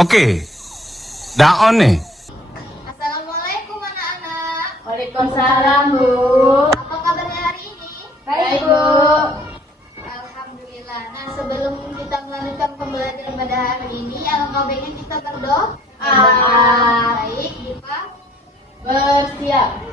Oke, daon nih. Assalamualaikum anak-anak. Waalaikumsalam, Bu. Apa kabarnya hari ini? Baik, Bu. Alhamdulillah. Nah, sebelum kita melanjutkan pembelajaran pada hari ini, alangkah baiknya kita berdoa. Baik, Dipa. Bersiap.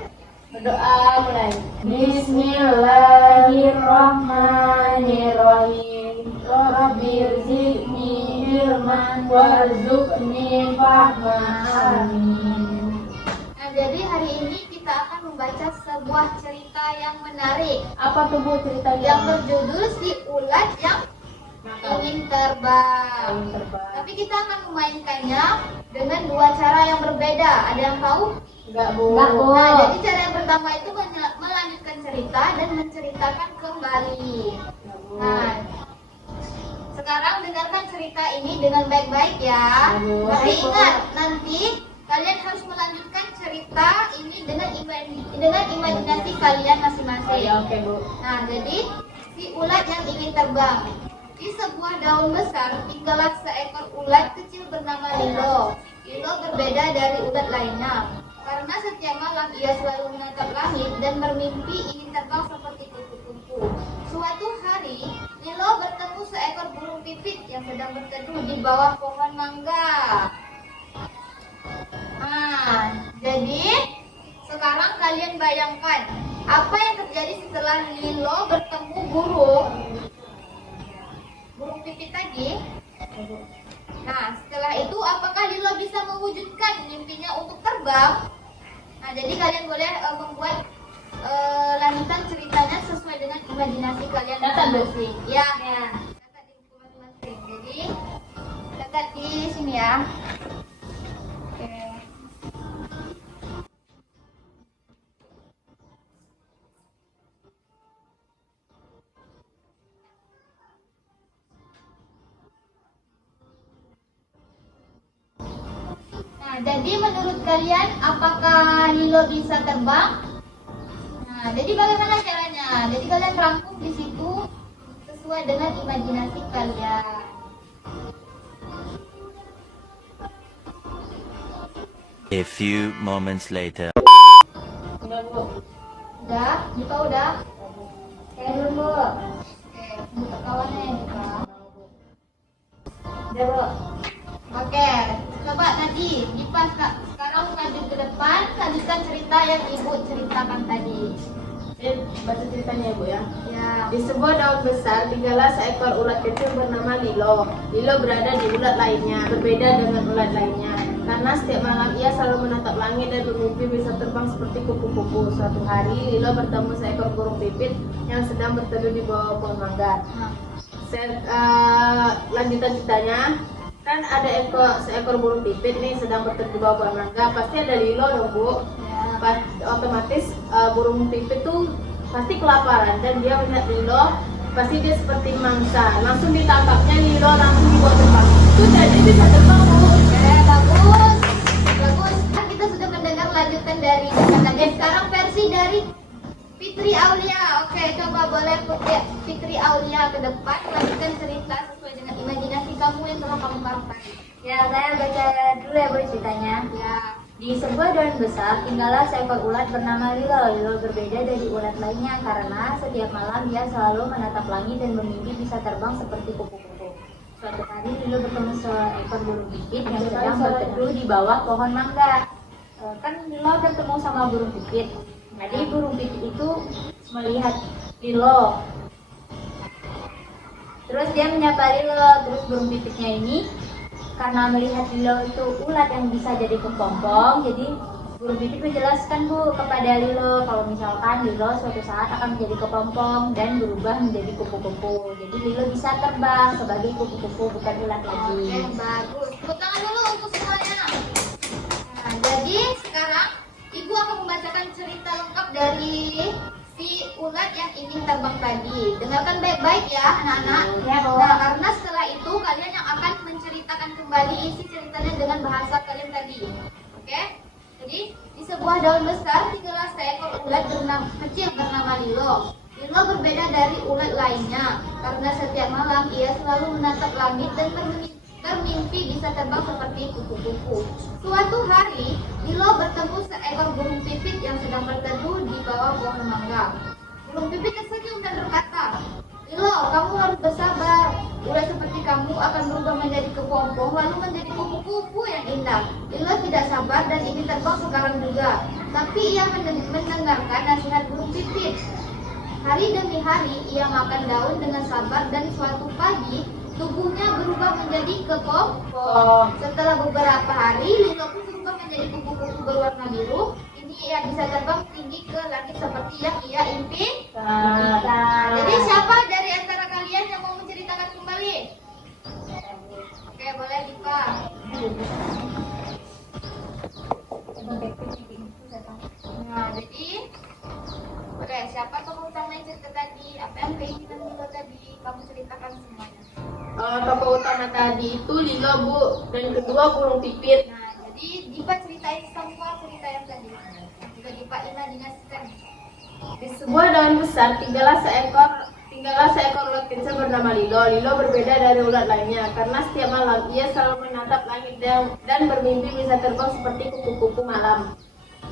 Berdoa mulai. Bismillahirrahmanirrahim. Rabbirziqni ilman warzuqni fahma. Amin. Nah, jadi hari ini kita akan membaca sebuah cerita yang menarik Apa tuh, Bu, ceritanya? yang berjudul Si Ulat yang Ingin Terbang. Terbang. Tapi kita akan memainkannya dengan dua cara yang berbeda. Ada yang tahu? Enggak, Bu. Nah, jadi cara yang pertama itu melanjutkan cerita dan menceritakan kembali. Nah, sekarang dengarkan cerita ini dengan baik-baik ya. Tapi ingat, nanti kalian harus melanjutkan cerita ini dengan imajinasi kalian masing-masing. Oke, Bu. Nah, jadi si ulat yang ingin terbang. Di sebuah daun besar tinggallah seekor ulat kecil bernama Lilo. Lilo berbeda dari ulat lainnya karena setiap malam ia selalu menatap langit dan bermimpi ingin terbang seperti kupu-kupu. Suatu hari, Lilo bertemu seekor burung pipit yang sedang berteduh di bawah pohon mangga. Jadi sekarang kalian bayangkan apa yang terjadi setelah Lilo bertemu burung pipit tadi. Nah, setelah itu apakah Lilo bisa mewujudkan mimpinya untuk terbang? Nah, jadi kalian boleh membuat lanjutan ceritanya sesuai dengan imajinasi kalian masing-masing. Ya. Catat di buku masing-masing. Jadi catat di sini ya. Oke. Nah, jadi menurut kalian apakah Lilo bisa terbang? Nah, jadi bagaimana caranya? Jadi kalian rangkum di situ sesuai dengan imajinasi kalian. A few moments later. Udah, Bu. Udah? Dipa udah? Oke dulu. Oke, untuk kawannya ya Dipa. Udah, Bu. Oke, coba Nadi, Dipa sekarang maju ke depan, lanjutkan cerita yang Ibu ceritakan tadi. Baca ceritanya, Bu, ya. Ya. Di sebuah daun besar tinggallah seekor ulat kecil bernama Lilo. Lilo berada di ulat lainnya, berbeda dengan ulat lainnya. Karena setiap malam ia selalu menatap langit dan bermimpi bisa terbang seperti kupu-kupu. Suatu hari Lilo bertemu seekor burung pipit yang sedang berteduh di bawah pohon mangga. Lanjutan ceritanya, kan ada seekor burung pipit nih sedang berteduh di bawah pohon mangga. Pasti ada Lilo dong, Bu. Otomatis burung pipit tuh pasti kelaparan dan dia melihat Lilo, pasti dia seperti mangsa. Langsung ditangkapnya Lilo, langsung dibawa terbang. Itu jadi bisa terbang, Bu. Oke, bagus. Bagus. Kita sudah mendengar lanjutan dari tadi. Sekarang versi dari Fitri Aulia. Oke, coba boleh Fitri Aulia ke depan lanjutkan cerita sesuai dengan imajinasi kamu yang telah kamu karang tadi. Ya, saya baca dulu ya, Bu, ceritanya. Ya. Di sebuah daun besar tinggallah seekor ulat bernama Lilo. Lilo berbeda dari ulat lainnya karena setiap malam dia selalu menatap langit dan bermimpi bisa terbang seperti kupu-kupu. Suatu hari Lilo bertemu seekor burung pipit yang sedang berteduh di bawah pohon mangga. Kan Lilo bertemu sama burung pipit. Jadi burung pipit itu melihat Lilo. Terus dia menyapa Lilo. Terus burung pipitnya ini karena melihat Lilo itu ulat yang bisa jadi kepompong, jadi burung pipit menjelaskan, Bu, kepada Lilo kalau misalkan Lilo suatu saat akan menjadi kepompong dan berubah menjadi kupu-kupu. Jadi Lilo bisa terbang sebagai kupu-kupu, bukan ulat lagi. Oke, bagus. Tepuk tangan dulu untuk semuanya. Nah, jadi sekarang Ibu akan membacakan cerita lengkap dari si ulat yang ingin terbang tadi. Dengarkan baik-baik ya, anak-anak. Ya, Bu. Nah, karena setelah itu kalian yang akan menceritakan kembali isi ceritanya dengan bahasa kalian tadi. Oke? Jadi, di sebuah daun besar tinggallah seekor ulat kecil bernama Lilo. Lilo berbeda dari ulat lainnya karena setiap malam ia selalu menatap langit dan bermimpi bisa terbang seperti kupu-kupu. Suatu hari, Lilo bertemu seekor burung pipit yang sedang berteduh di bawah pohon mangga. Burung pipit tersenyum dan berkata, "Lilo, kamu harus bersabar. Ulat seperti kamu akan berubah menjadi kepompong lalu menjadi kupu-kupu yang indah." Lilo tidak sabar dan ingin terbang sekarang juga. Tapi ia mendengarkan nasihat burung pipit. Hari demi hari ia makan daun dengan sabar dan suatu pagi tubuhnya berubah menjadi kepompong. Setelah beberapa hari Lilo pun berubah menjadi kupu-kupu berwarna biru. Ini ia bisa terbang tinggi ke langit seperti yang ia impikan. Jadi siapa dari antara kalian yang mau menceritakan kembali? Oke, boleh Dipa. Nah, jadi oke, siapa tokoh utama yang cerita tadi? Apa yang keinginan Lilo tadi? Kamu ceritakan semuanya. Tokoh utama tadi itu Lilo, Bu, dan kedua burung pipit. Nah, jadi Dipa ceritain semua cerita yang tadi. Juga Dipa imajinasikan. Di sebuah daun besar tinggallah seekor ulat kecil bernama Lilo. Lilo berbeda dari ulat lainnya karena setiap malam ia selalu menatap langit dan bermimpi bisa terbang seperti kupu-kupu malam.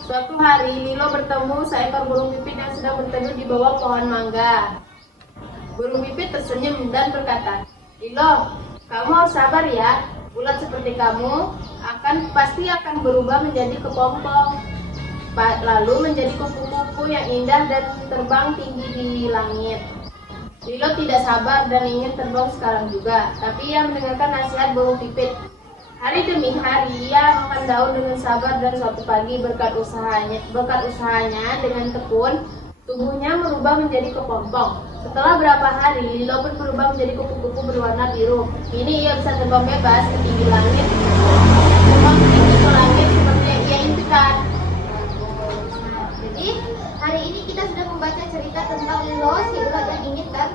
Suatu hari Lilo bertemu seekor burung pipit yang sedang berteduh di bawah pohon mangga. Burung pipit tersenyum dan berkata, "Lilo, kamu harus sabar ya. Ulat seperti kamu pasti akan berubah menjadi kepompong, lalu menjadi kupu-kupu yang indah dan terbang tinggi di langit." Lilo tidak sabar dan ingin terbang sekarang juga, tapi ia mendengarkan nasihat burung pipit. Hari demi hari ia makan daun dengan sabar dan suatu pagi berkat usahanya dengan tekun, tubuhnya berubah menjadi kepompong. Setelah beberapa hari, Lilo pun berubah menjadi kupu-kupu berwarna biru. Kini ia bisa terbang bebas ke tinggi langit, terbang tinggi ke langit seperti yang ia impikan. Jadi hari ini kita sudah membaca cerita tentang Lilo, si ulat yang ingin terbang.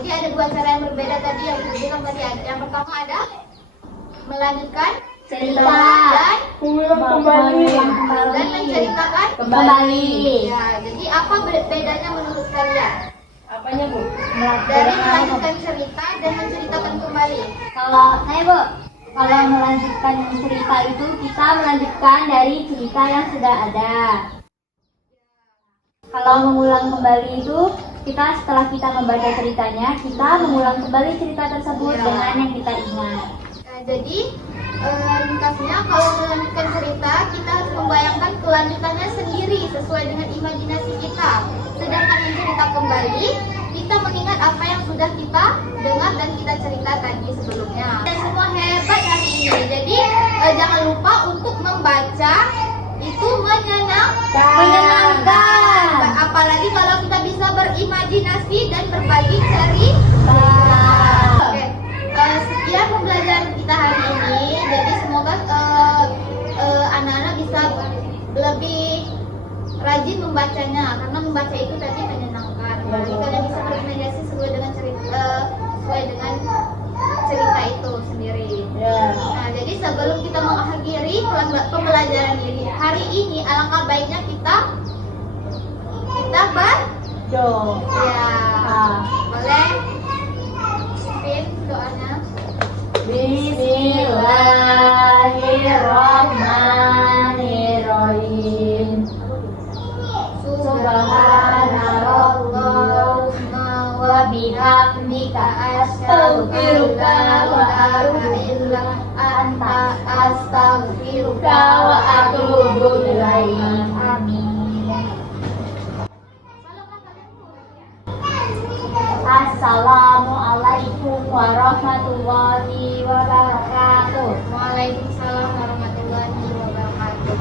Jadi ada dua cara yang berbeda tadi yang dibilang tadi. Yang pertama ada melanjutkan cerita dan menceritakan kembali. Ya, jadi apa bedanya menurut kalian Apanya, Bu? dari melanjutkan cerita dan menceritakan kembali? Kalau melanjutkan cerita itu kita melanjutkan dari cerita yang sudah ada. Kalau mengulang kembali itu kita setelah kita membaca ceritanya, kita mengulang kembali cerita tersebut dengan yang kita ingat. Jadi ringkasnya kalau melanjutkan cerita kita harus membayangkan kelanjutannya sendiri sesuai dengan imajinasi kita. Sedangkan mencerita kembali kita mengingat apa yang sudah kita dengar dan kita cerita tadi sebelumnya. Dan semua hebat hari ini. Jadi jangan lupa untuk membaca itu menyenangkan. Apalagi kalau kita bisa berimajinasi dan berbagi cerita. Oke. Sekian pembelajaran kita hari ini. Jadi semoga anak-anak bisa lebih rajin membacanya karena membaca itu tadi menyenangkan. Jadi kalian bisa berimajinasi sesuai dengan cerita itu sendiri. Nah, jadi sebelum kita mengakhiri pembelajaran ini hari ini, alangkah baiknya kita ya boleh pimpin doanya. Bismillahirrahmanirrahim. Subhanallah wa bihamdika astaghfiruka wa atubu anta astaghfiruka wa atubu ilaik. Amin. Assalamualaikum warahmatullahi wabarakatuh. Waalaikumsalam warahmatullahi wabarakatuh.